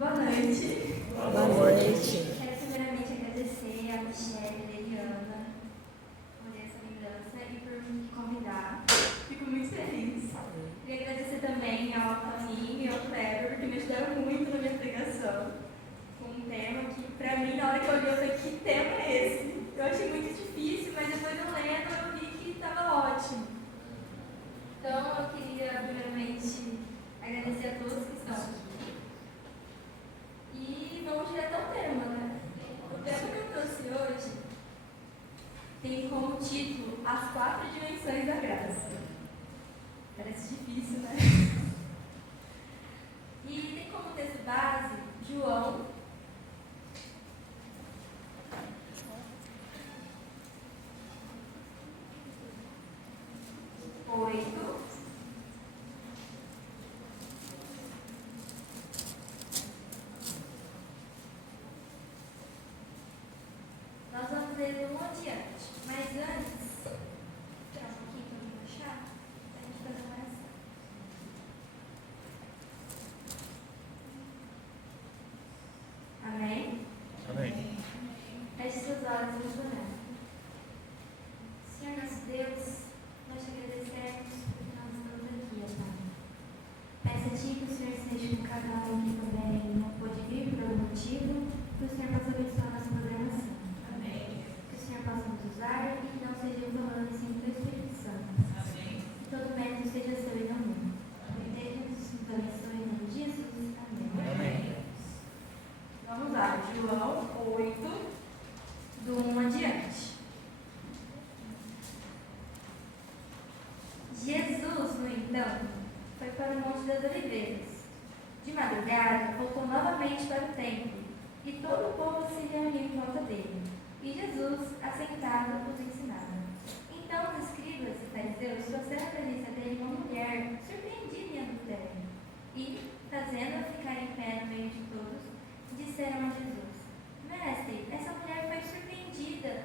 Boa noite. Boa noite. Quero primeiramente agradecer a Michelle e a Eliana por essa lembrança e por me convidar. Fico muito feliz. Queria agradecer também ao Toninho e ao Kleber, porque me ajudaram muito na minha pregação. Com um tema que, pra mim, na hora que eu olhei, eu falei, que tema é esse? Eu achei muito difícil, mas depois eu lendo, eu vi que estava ótimo. Então, eu queria primeiramente agradecer a todos que estão aqui. E vamos direto ao tema, né? O tema que eu trouxe hoje tem como título As 4 Dimensões da Graça. Parece difícil, né? E tem como texto base João 8. Nós vamos ler um adiante, mas antes, tirar um pouquinho para me achar, para a gente fazer uma oração. Amém? Amém. Feche seus olhos e vamos orar. Senhor nosso Deus, nós te agradecemos porque nós estamos aqui, ó Pai. Peço a Ti que o Senhor seja com cada um que também não pôde vir por algum motivo, que o Senhor possa abençoar a nossa programação. Que o Senhor possa nos usar e que não seja eu falando assim do Espírito Santo. Amém. Que todo mérito seja seu e não meu. Deus nos abençoe em nome de Jesus. Amém. Amém. Vamos lá, João 8, do 1 adiante. Jesus, no entanto, foi para o Monte das Oliveiras. De madrugada, voltou novamente para o templo, e todo o povo se reuniu em volta dele. E Jesus, assentado, os ensinava. Então os escribas e fariseus trouxeram à presença dele uma mulher surpreendida em adultério. E, fazendo-a ficar em pé no meio de todos, disseram a Jesus: Mestre, essa mulher foi surpreendida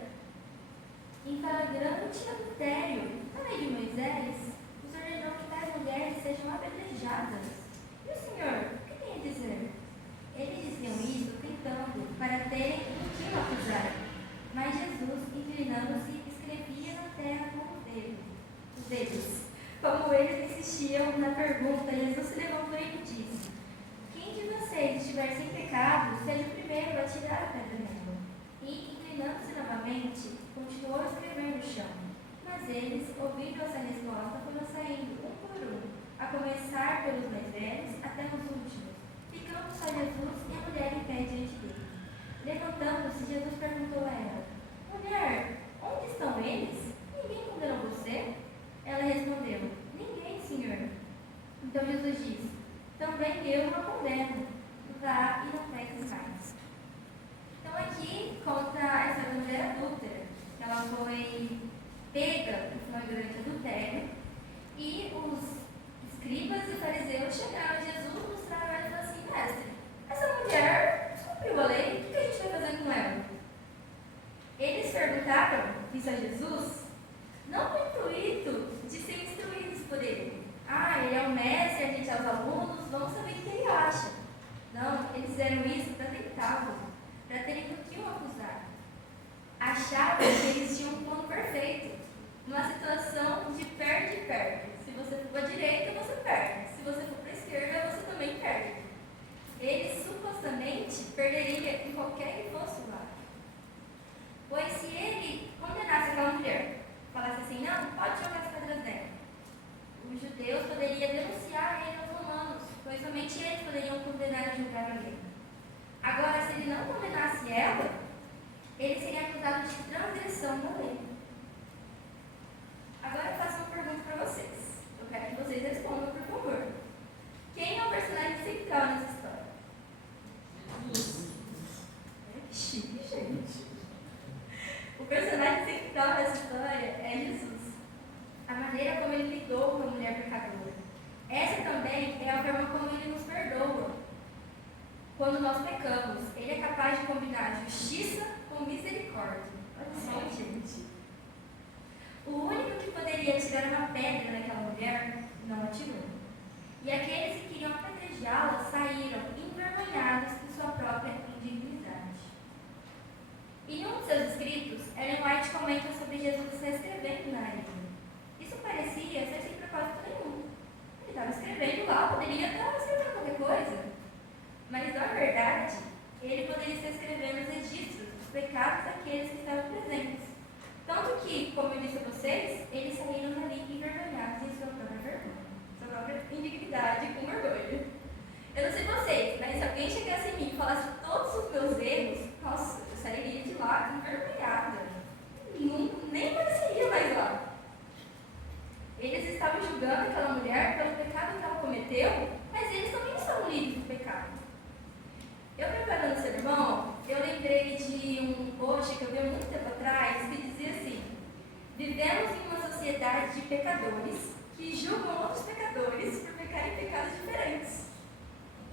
em flagrante adultério. Na lei de Moisés, nos ordenou que tais mulheres sejam apedrejadas. E o Senhor, o que tem a dizer? Eles diziam isso tentando, para terem um que o acusar. Mas Jesus, inclinando-se, escrevia na terra com os dedos. Como eles insistiam na pergunta, Jesus se levantou e disse: Quem de vocês estiver sem pecado, seja o primeiro a tirar a pedra nela. E, inclinando-se novamente, continuou a escrever no chão. Mas eles, ouvindo essa resposta, foram saindo um por um, a começar pelos mais velhos até os últimos, ficando só Jesus e a mulher em pé diante dele. Levantando-se, Jesus perguntou a ela: Mulher, onde estão eles? Ninguém condenou você? Ela respondeu: Ninguém, Senhor. Então Jesus disse: Também eu não condeno. Vá e não peques mais. Então aqui conta a história da mulher adúltera. Ela foi pega em flagrante adultério e os escribas e fariseus chegaram a Jesus, mostraram ela e falaram assim: Mestre, essa mulher descumpriu a lei, o que a gente vai fazer com ela? Eles perguntaram isso a Jesus, não com o intuito de ser instruídos por ele. Ele é o mestre, a gente é os alunos, vamos saber o que ele acha. Não, eles fizeram isso para tentá-lo, para terem do que o acusar. Achavam que eles tinham um plano perfeito, numa situação de perde-perde. Se você for para a direita, você perde. Se você for para a esquerda, você também perde. Eles supostamente perderiam em qualquer que fosse o lado. Pois se ele condenasse aquela mulher, falasse assim: não, pode jogar as pedras nela, os judeus poderiam denunciar ele aos romanos, pois somente eles poderiam condenar e julgar alguém. Agora, se ele não condenasse ela, ele seria acusado de transgressão da lei. Agora eu faço uma pergunta para vocês. Eu quero que vocês respondam, por favor. Quem é o personagem central nessa história? Jesus. Que chique, gente. O personagem central dessa história é Jesus. A maneira como ele lidou com a mulher pecadora. Essa também é a forma como ele nos perdoa. Quando nós pecamos, ele é capaz de combinar justiça com misericórdia. Olha só, gente. O único que poderia tirar uma pedra daquela mulher não atirou. E aqueles que queriam apedrejá-la saíram envergonhados Ellen White comenta sobre Jesus reescrevendo na areia. Isso parecia ser sem propósito nenhum. Ele estava escrevendo lá, poderia estar escrevendo qualquer coisa. Mas, na verdade, ele poderia estar escrevendo os registros dos pecados daqueles que estavam presentes. Tanto que, como eu disse a vocês, eles saíram dali envergonhados em sua própria vergonha, sua própria indignidade com orgulho. Eu não sei vocês, mas se alguém chegasse em mim e falasse todos os meus erros, nossa, eu sairia de lá envergonhada. Nem apareceria mais lá. Eles estavam julgando aquela mulher pelo pecado que ela cometeu, mas eles também estavam livres do pecado. Eu preparando o sermão, eu lembrei de um post que eu vi há muito tempo atrás que dizia assim: vivemos em uma sociedade de pecadores que julgam outros pecadores por pecarem pecados diferentes.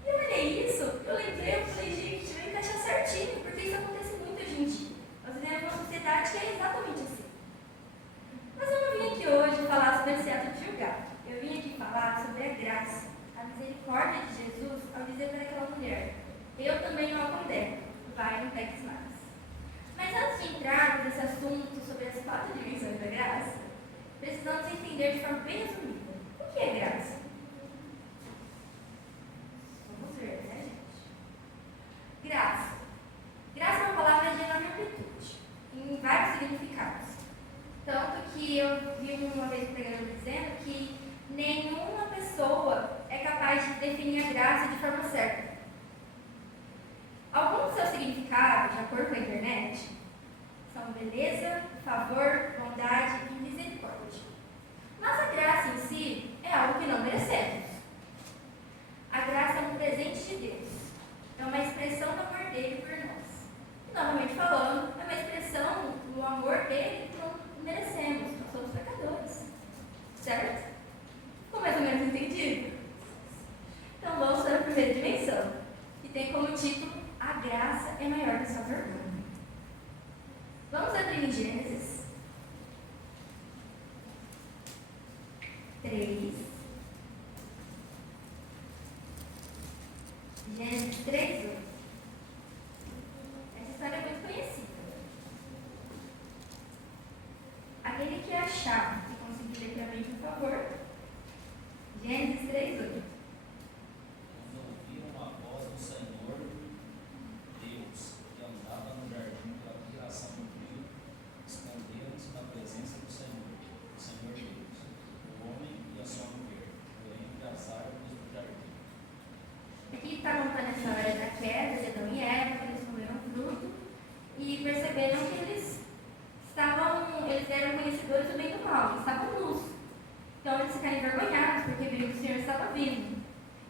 E eu olhei isso, eu lembrei, eu falei, gente, vai encaixar certinho, porque isso acontece muito hoje em dia. Nós vivemos uma sociedade que é exatamente assim. Mas eu não vim aqui hoje falar sobre esse ato de julgar. Eu vim aqui falar sobre a graça, a misericórdia de Jesus ao dizer para aquela mulher: eu também não a condeno, vai, não peques mais. Mas antes de entrarmos nesse assunto sobre as 4 dimensões da graça, precisamos entender de forma bem resumida o que é graça. Vamos ver, né, gente? Graça. Graça é uma palavra de enorme amplitude, em vários significados. Tanto que eu vi uma vez um pregador dizendo que nenhuma pessoa é capaz de definir a graça de forma certa. Alguns dos seus significados, de acordo com a internet, são beleza, favor, bondade e misericórdia. Mas a graça em si é algo que não merecemos. A graça é um presente de Deus. É uma expressão do amor dele por nós. E, novamente falando, é uma expressão do amor dele que não merecemos. Nós somos pecadores. Certo? Ficou mais ou menos entendido? Então vamos para a primeira dimensão, que tem como título: a graça é maior que a sua vergonha. Vamos abrir em Gênesis 3. Gênesis 3, 1. Essa história é muito conhecida. Aquele que achar e conseguir ler para mim, por favor. Gênesis 3, 1. Ouviram a voz do Senhor Deus, que andava no jardim pela viração do rio, esconderam-se na presença do Senhor Deus, o homem e a sua mulher, por entre as árvores do jardim. Aqui está contando a história da queda de Adão e Eva, que eles comeram fruto e perceberam que eles eram conhecedores do bem e do mal, eles estavam nus. Então eles ficaram envergonhados, porque viram que o Senhor estava vindo.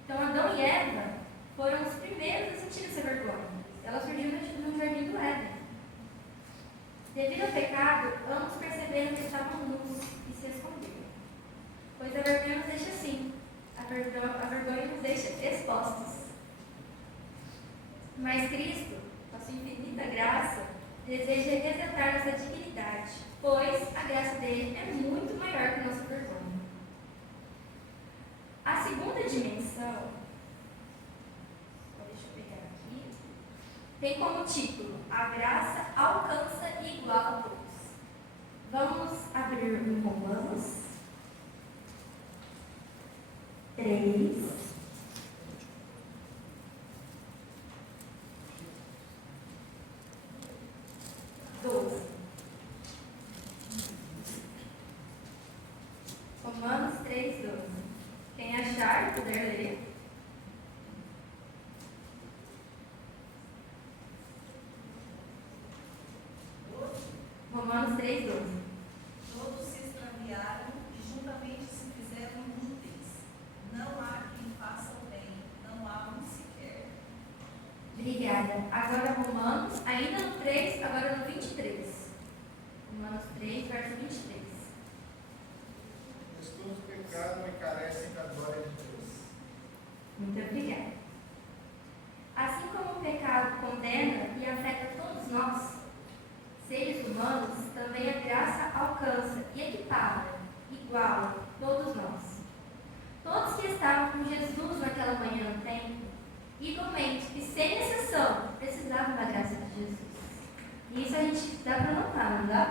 Então Adão e Eva foram os primeiros a sentir essa vergonha. Ela surgiu no jardim do Éden. Devido ao pecado, ambos perceberam que estavam nus e se esconderam. Pois a vergonha nos deixa assim. A vergonha nos deixa expostos. Mas Cristo, com a sua infinita graça, deseja resgatar nossa dignidade, pois a graça dele é muito maior que a nossa vergonha. A segunda dimensão, deixa eu pegar aqui, tem como título: a graça alcança e iguala a todos. Vamos abrir em Romanos 3. Romanos 3, 12. Quem achar, puder ler. Romanos 3, 12. Todos se extraviaram e juntamente se fizeram inúteis. Não há quem faça o bem, não há um sequer. Obrigada. Agora Romanos, ainda no 3, agora no 23. Romanos 3, verso 23. Pois todos pecaram e carecem da glória de Deus. Muito obrigada. Assim como o pecado condena e afeta todos nós, seres humanos, também a graça alcança e equipara, iguala todos nós. Todos que estavam com Jesus naquela manhã no templo, igualmente e sem exceção, precisavam da graça de Jesus. E isso a gente dá para notar, não dá?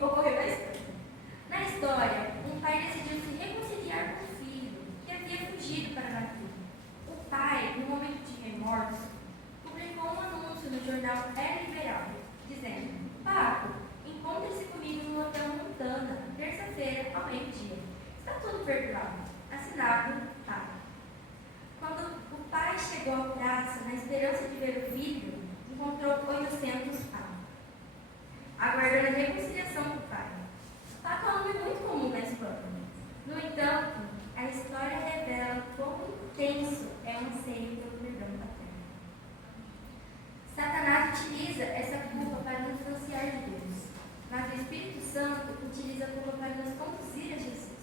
que ocorreu na história. Na história, um pai decidiu se reconciliar com o filho, que havia fugido para a natureza. O pai, no momento de remorso, publicou um anúncio no jornal Era Liberal, dizendo: Paco, encontre-se comigo no Hotel Montana, terça-feira, ao meio-dia. Está tudo perdoado. Assinado, Paco. Quando o pai chegou à praça, na esperança de ver o filho, encontrou 800 pacos, aguardando a reconciliação do pai. Paco é um nome muito comum na Espanha. No entanto, a história revela quão intenso é o anseio pelo perdão paterno. Satanás utiliza essa culpa para nos distanciar de Deus, mas o Espírito Santo utiliza a culpa para nos conduzir a Jesus.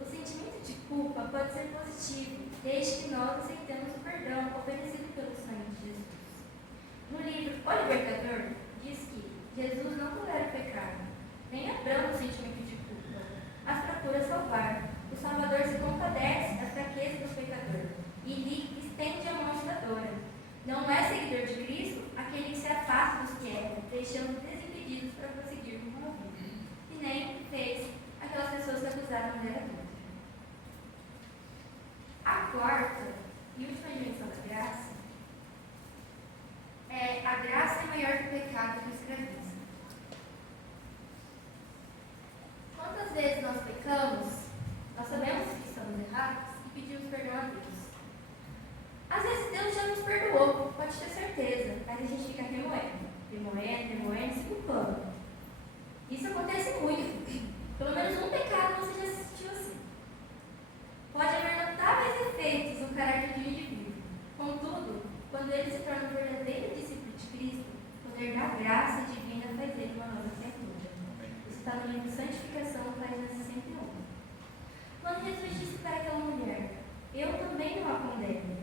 O sentimento de culpa pode ser positivo, desde que nós aceitemos o perdão oferecido pelo sangue de Jesus. No livro O Libertador, diz que Jesus não tolera o pecado, nem abranda o sentimento de culpa, mas procura salvar. O Salvador se compadece da fraqueza do pecador e lhe estende a mão ajudadora. Não é seguidor de Cristo aquele que se afasta dos que erram, deixando desimpedidos para prosseguir com a vida, e nem fez aquelas pessoas que acusaram dela adulta. A quarta e última dimensão da graça é: a graça é maior que o pecado que o escraviza. Quantas vezes nós pecamos, nós sabemos que estamos errados e pedimos perdão a Deus. Às vezes Deus já nos perdoou, pode ter certeza, mas a gente fica remoendo, se culpando. Isso acontece muito. Pelo menos um pecado você já assistiu assim. Pode haver notáveis efeitos no caráter de um indivíduo. Contudo, quando ele se torna um verdadeiro discípulo de Cristo, o poder da graça divina faz dele uma nova criatura. Isso está no livro Santificação, página 61. Quando Jesus disse para aquela mulher: Eu também não a condeno,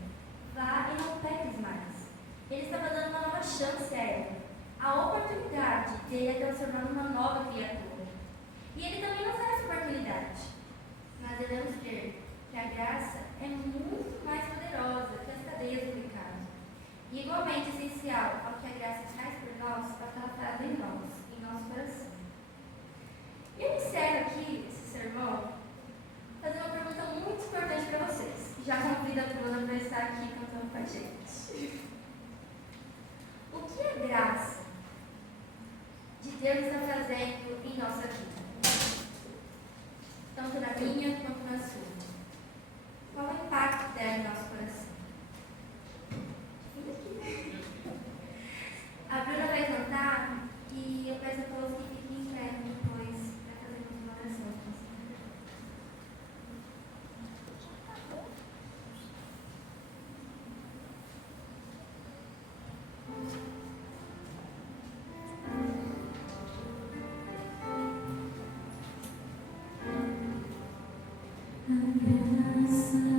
vá e não peques mais, ele estava dando uma nova chance a ela, a oportunidade de ele a transformar numa nova criatura. E ele também nos dá essa oportunidade. Mas devemos crer que a graça é muito mais poderosa que as cadeias do pecado. E igualmente essencial ao que a graça traz por nós, é o que ela faz em nós, em nosso coração. E eu encerro aqui esse sermão fazendo uma pergunta muito importante para vocês. Já convido a Bruna para estar aqui cantando com a gente. O que a graça de Deus está fazendo em nossa vida? Tanto na minha quanto na sua. Qual é o impacto dela em nosso coração? A Bruna vai cantar e eu peço a todos que fiquem em pé depois para fazermos uma oração. A graça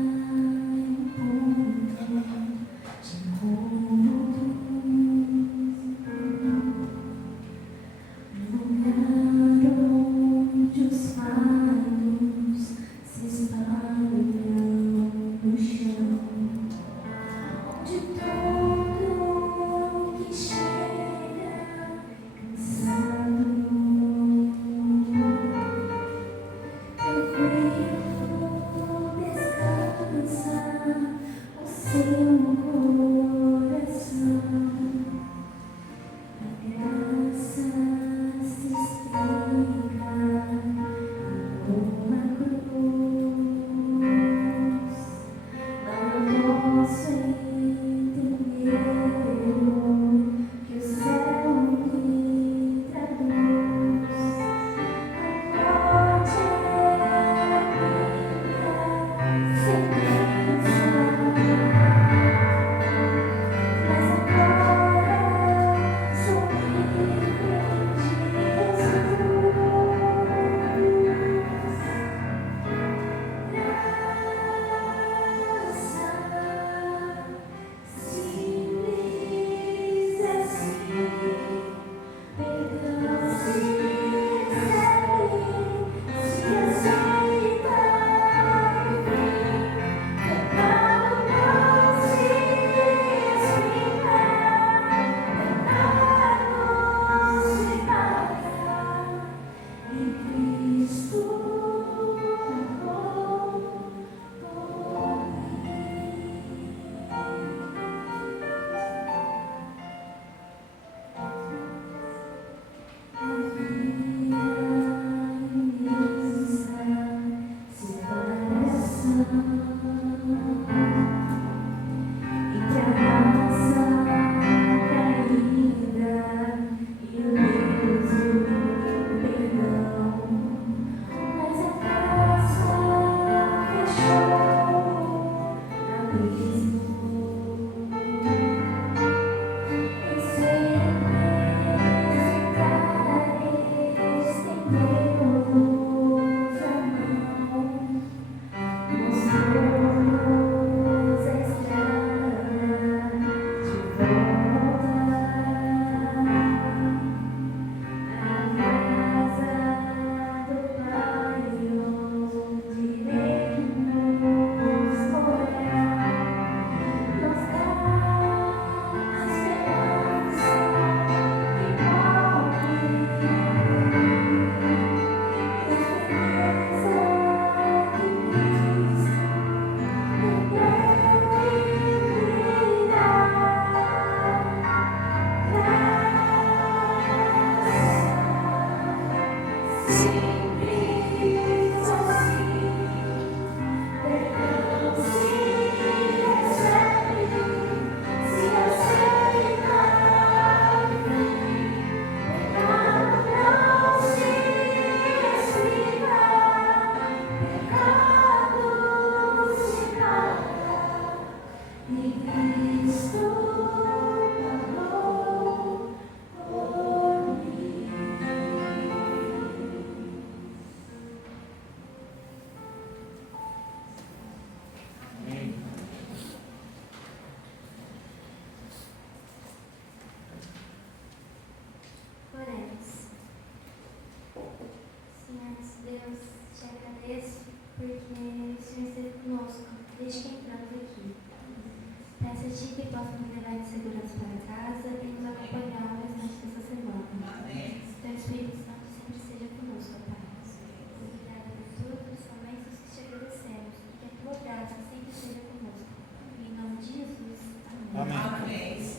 Amém. Amém.